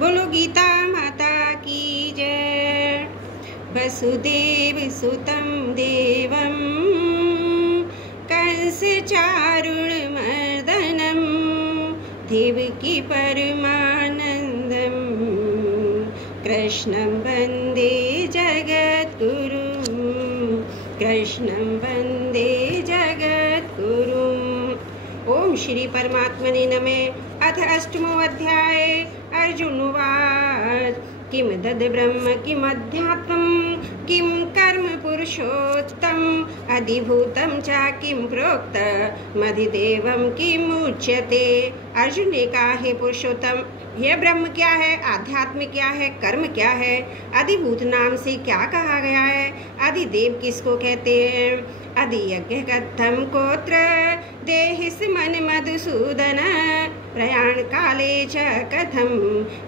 बोलो गीता माता की जय। वसुदेव सुतं देवं कंस चारुणमर्दनं देवकी परमानन्दं कृष्णं वन्दे जगद्गुरुं कृष्णं वन्दे जगद्गुरुम्। ओम श्री परमात्मने नमः। अथ अष्टमो अध्याय। अर्जुन उवाच किम दद ब्रह्म किमध्यात्मं किं कर्म पुरुषोत्तम अधिभूतं च किं प्रोक्तमधिदेवं किमुच्यते। अर्जुन ने कहा, हे पुरुषोत्तम, यह ब्रह्म क्या है, आध्यात्म क्या है, कर्म क्या है, अधिभूत नाम से क्या कहा गया है, अधिदेव किसको कहते हैं, अधियज्ञ कथम कोत्र देहिस मन मधुसूदन प्रयाण काले च कथम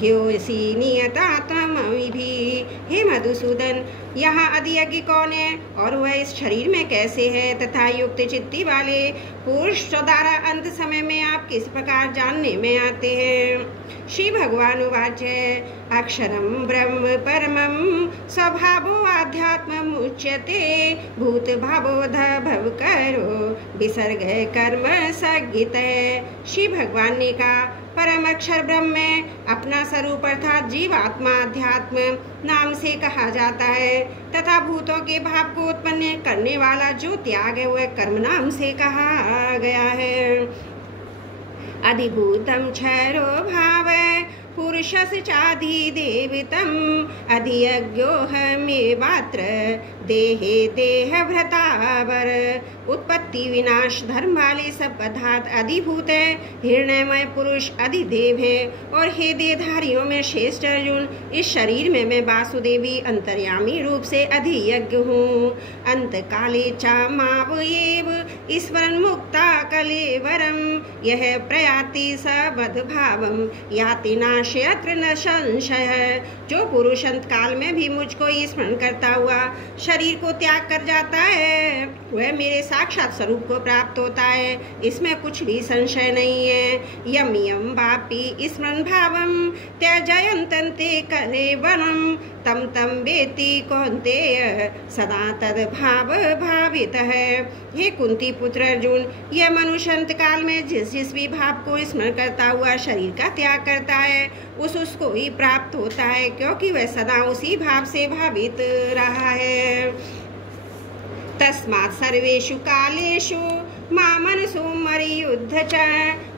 ज्ञोसी नियतात्मविधि। हे मधुसूदन, यहाँ अधियज्ञ कौन है और वह इस शरीर में कैसे है, तथा युक्त चित्ती वाले पुरुष द्वारा अंत समय में आप किस प्रकार जानने में आते हैं। श्री भगवान उवाच अक्षरम ब्रह्म परमं स्वभावो आध्यात्मम् उच्यते भूत भावोध भव करो विसर्ग कर्म संगीत। श्री भगवान ने कहा, परम अक्षर ब्रह्म में अपना स्वरूप अर्थात जीवात्मा अध्यात्म नाम से कहा जाता है, तथा भूतों के भाव को उत्पन्न करने वाला जो त्याग है वह कर्म नाम से कहा गया है। अधिभूतं क्षरो भाव पुरुषस्य चाधिदेवितं अधियज्ञोऽहमेवात्र देहे देहभृतावर। उत्पत्ति विनाश धर्म वाले सब पदार्थ अधिभूत है, हिरण्यमय पुरुष अधिदेव है। और हे देहधारियों में श्रेष्ठ अर्जुन, इस शरीर में मैं वासुदेवी अंतर्यामी रूप से अधियज्ञ हूँ। अंत काले चामावयेव ईश्वरं मुक्ता कलेवरम यह प्रयाति सवद्भावम याति नाशयत्र न संशय। जो पुरुष अंत काल में भी मुझको स्मरण करता हुआ शरीर को त्याग कर जाता है वह मेरे साक्षात स्वरूप को प्राप्त होता है, इसमें कुछ भी संशय नहीं है। यम यम वापि स्मरण भावम त्यजयन्ते कलेवरम तम तम वेति कौन्तेय सदा तद भाव भावित है। हे कुंती पुत्र अर्जुन, यह मनुष्य अंत काल में जिस जिस भी भाव को स्मरण करता हुआ शरीर का त्याग करता है उसको ही प्राप्त होता है, क्योंकि वह सदा उसी भाव से भावित रहा है। तस्मात् सर्वेषु कालेषु मामनसो मरियुद्ध च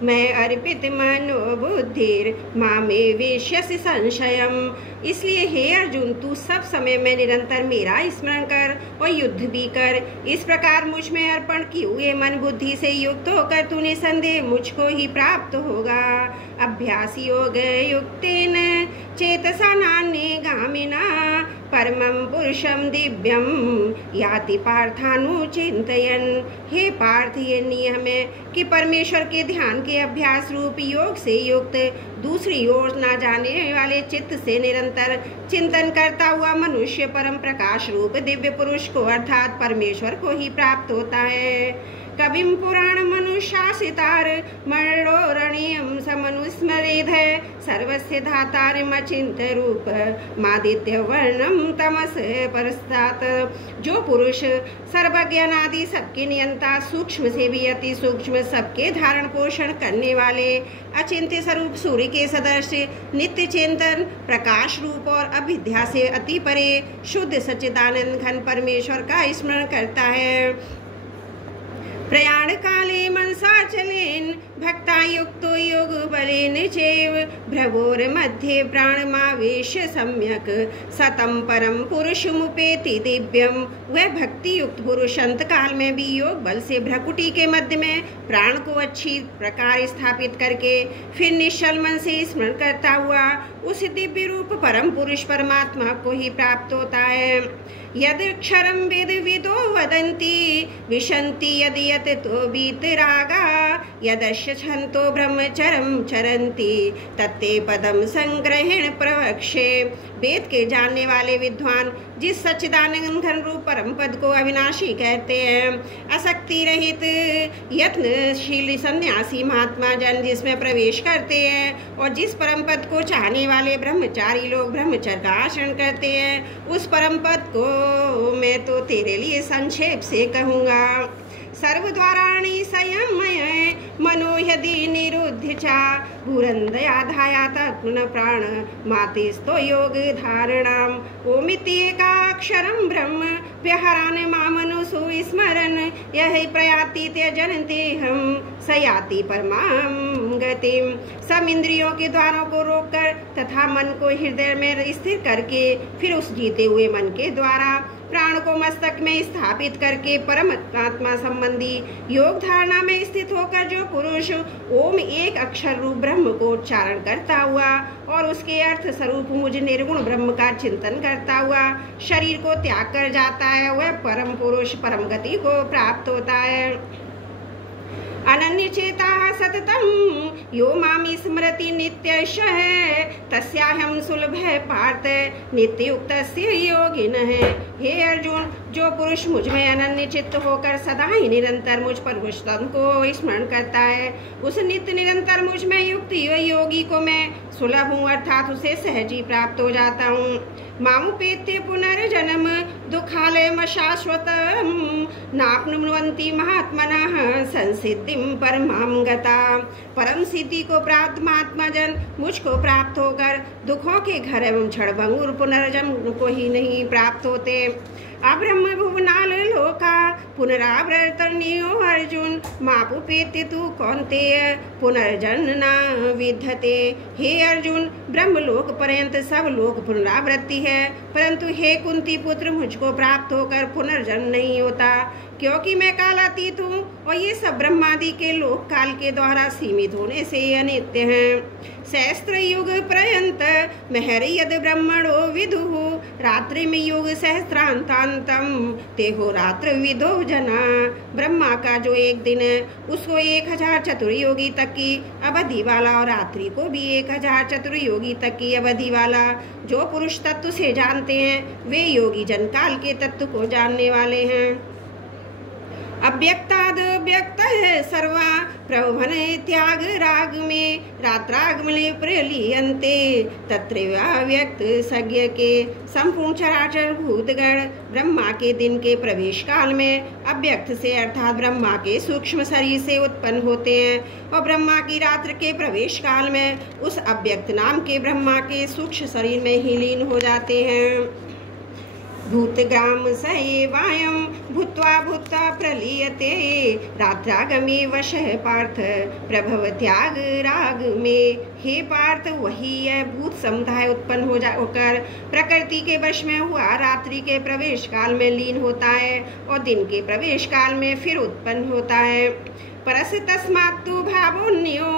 मैं अर्पित मनो बुद्धिर मामे वेश्यसि संशयम। इसलिए हे अर्जुन, तू सब समय में निरंतर मेरा स्मरण कर और युद्ध भी कर। इस प्रकार मुझ में अर्पण किए हुए मन बुद्धि से युक्त होकर तू निसंदेह मुझको ही प्राप्त होगा। अभ्यास योग युक्तेन चेतसा नान्यगामिना परमं पुरुषं दिव्यं याति पार्थानुचिन्तयन्। हे पार्थ, ये नियम है कि परमेश्वर के ध्यान के अभ्यास रूप योग से युक्त दूसरी ओर न जाने वाले चित्त से निरंतर चिंतन करता हुआ मनुष्य परम प्रकाश रूप दिव्य पुरुष को अर्थात परमेश्वर को ही प्राप्त होता है। कविं पुराण मनुशासितार मरणोरणीयं समनुस्मरेद सर्वस्य धातारमचिंत रूप मादित्य वर्णम तमस परस्तात्। जो पुरुष सर्वज्ञ अनादि सबके नियंता सूक्ष्म से भी अति सूक्ष्म सबके धारण पोषण करने वाले अचिंत्य स्वरूप सूर्य के सदृश नित्य चिंतन प्रकाश रूप और अविद्या से अति परे शुद्ध सच्चिदानंद घन परमेश्वर का स्मरण करता है। प्रयाण काले मनसा चलेन भक्ता युक्तो योग बलेन चैव भ्रवोर मध्ये प्राणमावेश सम्यक सतम परम पुरुषमुपेति दिव्यम। वह भक्ति युक्त पुरुष अंत काल में भी योग बल से भ्रकुटी के मध्य में प्राण को अच्छी प्रकार स्थापित करके फिर निश्चल मन से स्मरण करता हुआ उस दिव्य रूप परम पुरुष परमात्मा को ही प्राप्त होता है। यद क्षरम वेद विदो वदन्ति विशन्ति यदि यत तो वीतरागा यदश्य छन्तो ब्रह्मचरम चरन्ति तत्ते पदम संग्रहण प्रवक्षे। वेद के जानने वाले विद्वान जिस सच्चिदानंद घन रूप परम पद को अविनाशी कहते हैं, आसक्ति रहित यत्नशील सन्यासी महात्मा जन जिसमें प्रवेश करते हैं और जिस परम पद को चाहने वाले ब्रह्मचारी लोग ब्रह्मचर्य का आचरण करते हैं, उस परम पद को मैं तो तेरे लिए संक्षेप से कहूँगा। सर्वद्वाराणि संयमय मनो यदि निरुद्ध चा भूरंदयाधाया तत्पुनः प्राण मातेस्तो योग धारणाम। ओमिति एकाक्षरं ब्रह्म व्यहरान मामनुसु स्मरन् यहि प्रयाति त्यजन्ते हम सयाति परमां गतिम। सब इंद्रियों के द्वारों को रोककर तथा मन को हृदय में स्थिर करके फिर उस जीते हुए मन के द्वारा प्राण को मस्तक में स्थापित करके परमात्मा संबंधी योग धारणा में स्थित होकर जो पुरुष ओम एक अक्षर रूप ब्रह्म को उच्चारण करता हुआ और उसके अर्थ स्वरूप मुझ निर्गुण ब्रह्म का चिंतन करता हुआ शरीर को त्याग कर जाता है, वह परम पुरुष परम गति को प्राप्त होता है। अनन्य चेता सततम यो मामी स्मृति नित्यशः तस्याहं सुलभ पार्थ नित्युक्तस्य योगिनः। हे अर्जुन, जो पुरुष मुझ में अनन्य चित्त होकर सदा ही निरंतर मुझ पुरुषोत्तम को स्मरण करता है, उस नित्य निरंतर मुझ में युक्त योगी को मैं सुलभ हूँ, अर्थात उसे सहज ही प्राप्त हो जाता हूँ। मामुपेत्य पुनर्जन्म दुःखालयम शाश्वतम नाप्नुवन्ति महात्मनः संसिद्धिं परमां गता। परम सिद्धि को प्राप्त महात्मा जन मुझको प्राप्त होकर दुखों के घर एवं क्षणभंगुर पुनर्जन्म को ही नहीं प्राप्त होते। अब्रह्म भुवनाल लोका पुनरावर्तनीयो अर्जुन मापुपेत्य तु कौन्तेय पुनर्जन्म न विद्यते। हे अर्जुन, ब्रह्मलोक पर्यंत सब लोक पुनरावृत्ति है, परंतु हे कुंती पुत्र मुझको प्राप्त होकर पुनर्जन्म नहीं होता, क्योंकि मैं कालातीत हूँ और ये सब ब्रह्मादि के लोक काल के द्वारा सीमित होने से अनित्य हैं। सहस्त्र युग पर्यंत महर यद ब्रह्मणो विदुः रात्रि में युग सहस्त्रांतांतम तेहो रात्र विदो जना। ब्रह्मा का जो एक दिन है उसको 1000 चतुर्योगी तक की अवधि वाला और रात्रि को भी 1000 चतुर्योगी तक की अवधि वाला जो पुरुष तत्व से जानते हैं वे योगी जन काल के तत्व को जानने वाले हैं। अव्यक्ताद व्यक्त है सर्वा प्रभवन त्याग राग में रात्रागमने प्रलीयन्ते तत्रैवाव्यक्त सज्ञ के। संपूर्ण चराचर भूतगण ब्रह्मा के दिन के प्रवेश काल में अव्यक्त से अर्थात ब्रह्मा के सूक्ष्म शरीर से उत्पन्न होते हैं और ब्रह्मा की रात्र के प्रवेश काल में उस अव्यक्त नाम के ब्रह्मा के सूक्ष्म शरीर में ही लीन हो जाते हैं। भूतग्राम सएवायं भूत्वा भूत्वा प्रलीयते रात्रागमे वशः पार्थ प्रभव त्याग राग में। हे पार्थ, वही यह भूत समुदाय उत्पन्न होकर प्रकृति के वश में हुआ रात्रि के प्रवेश काल में लीन होता है और दिन के प्रवेश काल में फिर उत्पन्न होता है। परस तस्मात्तु भावोन्यो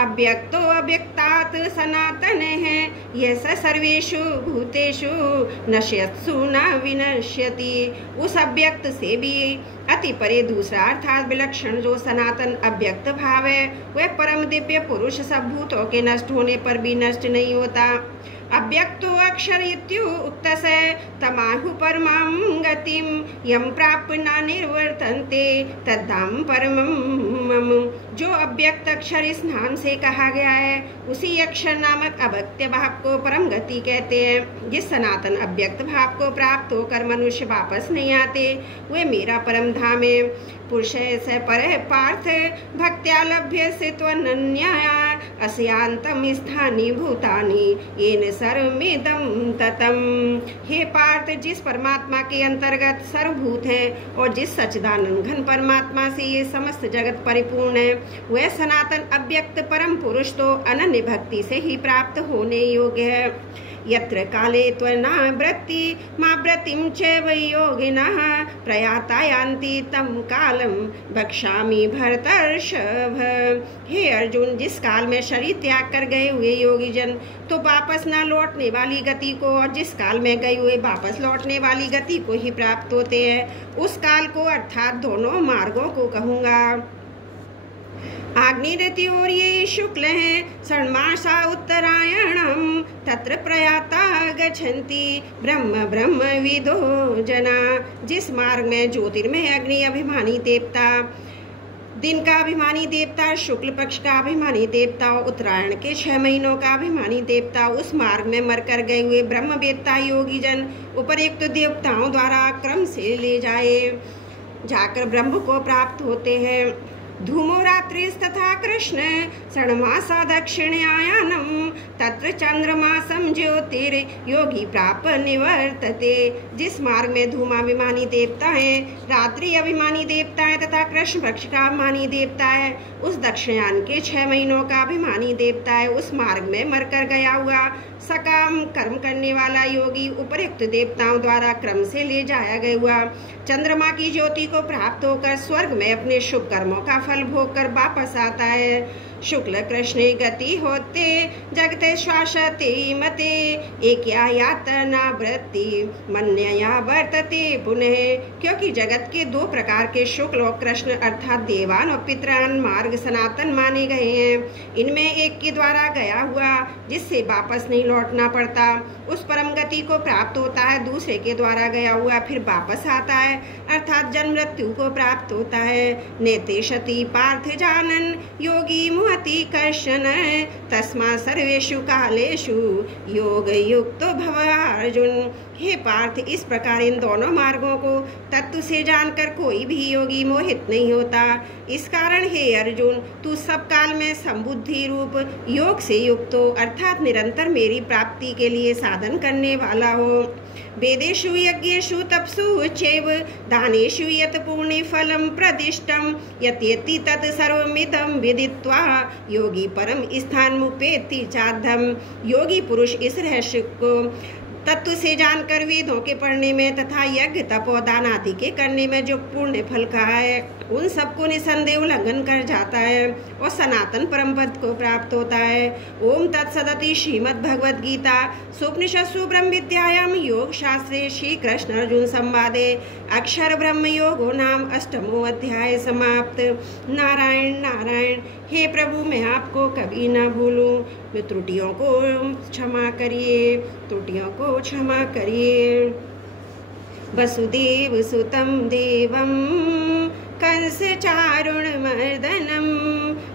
अव्यक्तो अव्यक्तात् सनातन है यह सर्वेषु भूतेषु नश्यत्सु न विनश्यति। उस अव्यक्त से भी अति परे दूसरा अर्थात विलक्षण जो सनातन अव्यक्त भाव है वह परम दिव्य पुरुष सब भूतों के नष्ट होने पर भी नष्ट नहीं होता। अव्यक्तो अक्षर इत्युक्तस्य तमाहु परमां गतिं यं प्राप्य न निर्वर्तन्ते तद्धाम परमम्। जो अव्यक्त अक्षर इस नाम से कहा गया है उसी अक्षर नामक अव्यक्त भाव को परम गति कहते हैं। जिस सनातन अव्यक्त भाव को प्राप्त होकर मनुष्य वापस नहीं आते वे मेरा परम धाम है। पुरुष से पर पार्थ भक्त्या लभ्य से त्वनन्या अस्यांतम स्थानी भूतानि येन सर्वमिदं ततम। हे पार्थ, जिस परमात्मा के अंतर्गत सर्वभूत है और जिस सच्चिदानंद घन परमात्मा से ये समस्त जगत परिपूर्ण है वह सनातन अव्यक्त परम पुरुष तो अनन्य भक्ति से ही प्राप्त होने योग्य है। यत्र काले त्वनावृत्ति मावृत्तिं च वैयोगिनः प्रयाता यान्ति तं कालं वक्ष्यामि भरतर्षभ। हे अर्जुन, जिस काल काल में शरीर त्याग कर गए हुए योगी जन तो वापस न लौटने वाली गति को, और जिस काल में गए हुए वापस लौटने वाली गति को ही प्राप्त होते हैं, उस काल को अर्थात दोनों मार्गों को कहूँगा। आग्नेयति और ये शुक्ल है षण्मासा उत्तरायणम तत्र प्रयाता गच्छन्ति ब्रह्म ब्रह्म विदो जना। जिस मार्ग में ज्योतिर्मय अग्नि अभिमानी देवता, दिन का अभिमानी देवता, शुक्ल पक्ष का अभिमानी देवता, उत्तरायण के 6 महीनों का अभिमानी देवता, उस मार्ग में मरकर गए हुए ब्रह्मवेत्ता योगी जन उपर्युक्त देवताओं द्वारा क्रम से ले जाकर ब्रह्म को प्राप्त होते हैं। धूमो रात्रिस्तथा कृष्ण षण्मासा दक्षिणायानम तत्र चंद्रमासम ज्योतिर योगी प्राप निवर्तते। जिस मार्ग में धूमाभिमानी देवता है, रात्रि अभिमानी देवता है तथा कृष्ण पक्ष का अभिमानी देवता है, उस दक्षिणायन के 6 महीनों का अभिमानी देवता है, उस मार्ग में मरकर गया हुआ सकाम कर्म करने वाला योगी उपर्युक्त देवताओं द्वारा क्रम से ले जाया गया हुआ चंद्रमा की ज्योति को प्राप्त होकर स्वर्ग में अपने शुभ कर्मों का फल भोग कर वापस आता है। शुक्ल कृष्ण गति होते जगते श्वासते मते एक यातना वृत्ति मन्यया वर्तते पुनः। क्योंकि जगत के 2 प्रकार के शुक्ल और कृष्ण अर्थात देवान और पितरान मार्ग सनातन माने गए हैं। इनमें एक के द्वारा गया हुआ जिससे वापस नहीं लौटना पड़ता उस परम गति को प्राप्त होता है, दूसरे के द्वारा गया हुआ फिर वापस आता है अर्थात जन्म मृत्यु को प्राप्त होता है। नेते शती पार्थ जानन योगी मुहति कर्षण तस्मा सर्वेषु कालेषु योग युक्तो भव अर्जुन। हे पार्थ, इस प्रकार इन दोनों मार्गों को तत्व से जानकर कोई भी योगी मोहित नहीं होता। इस कारण हे अर्जुन, तू सब काल में संबुद्धि रूप योग से युक्त हो अर्थात निरंतर मेरी प्राप्ति के लिए साधन करने वाला हो। वेदेषु यज्ञेषु तपसु चैव दानेषु यत् पुण्य फलम प्रदिष्टम यत्यति तत् सर्वमिदं विदित्वा योगी परम स्थान मुपेति चाद्धम। योगी पुरुष इस रहस्य को तत्व से जानकर वेदों के पढ़ने में तथा यज्ञ तप और दान आदि के करने में जो पुण्य फल कहा है उन सबको निसंदेह उल्लंघन कर जाता है और सनातन परम पद को प्राप्त होता है। ओम तत्सदति श्रीमद् भगवद गीता सुपनिषत्सु ब्रह्म विद्यायाम योग शास्त्रे श्री कृष्ण अर्जुन संवादे अक्षर ब्रह्म योगो नाम 8वां अध्याय समाप्त। नारायण नारायण। हे प्रभु, मैं आपको कभी ना भूलूं। मैं त्रुटियों को क्षमा करिए, त्रुटियों को क्षमा करिए। वसुदेव सुतं देवं कंस चारुण मर्दनम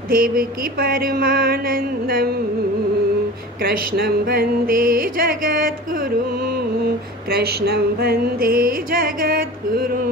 देवकी परमानंदम कृष्णं वंदे जगद्गुरुं, कृष्णं वंदे जगद्गुरुं।